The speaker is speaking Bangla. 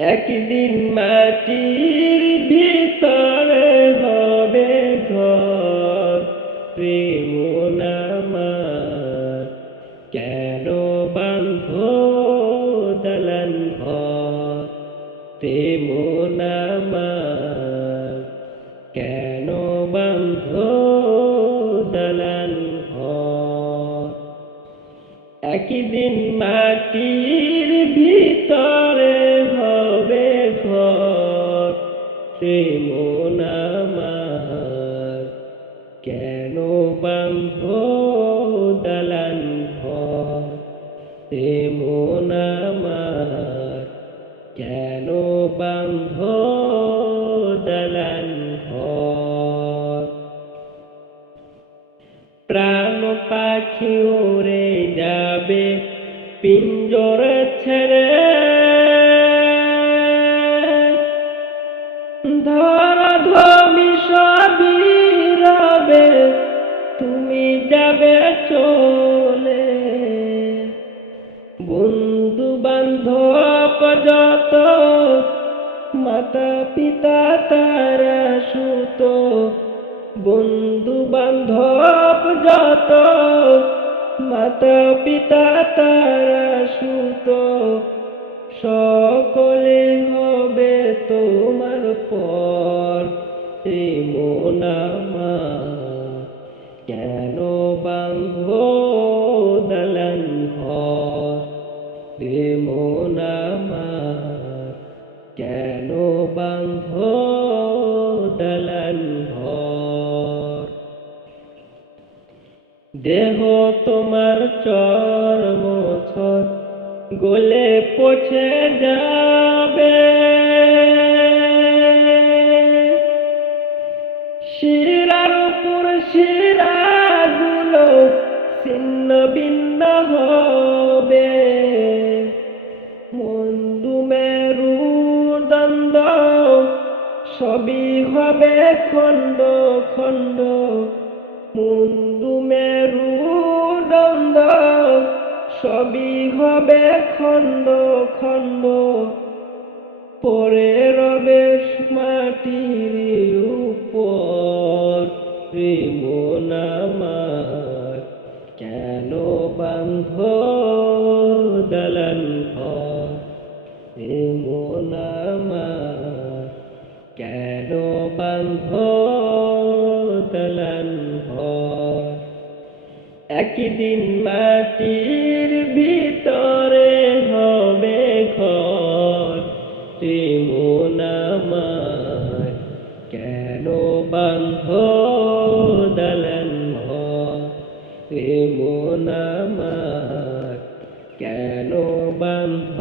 একদিন মাটির ভিতরে হবে ঘর, প্রেম নামার। কেন বান্ধ দালান ঘর, প্রেম নামার। কেন বান্ধ দালান ঘর? একদিন মাটির ভিতরে প্রেম নামার কেন বান্ধ দালান ঘর? প্রেম নামার কেন বান্ধ দালান ঘর? প্রাণ পাখি উড়ে যাবে, পিঞ্জর ছেড়ে তুমি যাবে চলে। বন্ধু বান্ধব যত মাতা পিতা তারা সুত। বন্ধু বান্ধব যত মাতা পিতা তারা পর মোনামা কেন বান্ধ দালান রে মোনামা কেন বান্ধ দালান দেহ তোমার চর্ম গলে পচে যাবে। শিরার উপর শিরাগুলো ছিন্ন ভিন্ন হবে। মন্দু মেরু দ্বন্দ্ব সবই হবে খণ্ড খণ্ড। মুন্দু মেরু দ্বন্দ্ব সবই হবে খণ্ড খণ্ড। পরে রবে মাটির কেন বান্ধ দালান একদিন মাটির ভিতরে হবে ঘর। তেমনামার কেন বান্ধ দালান ঘর তেমনামার কেন বান্ধ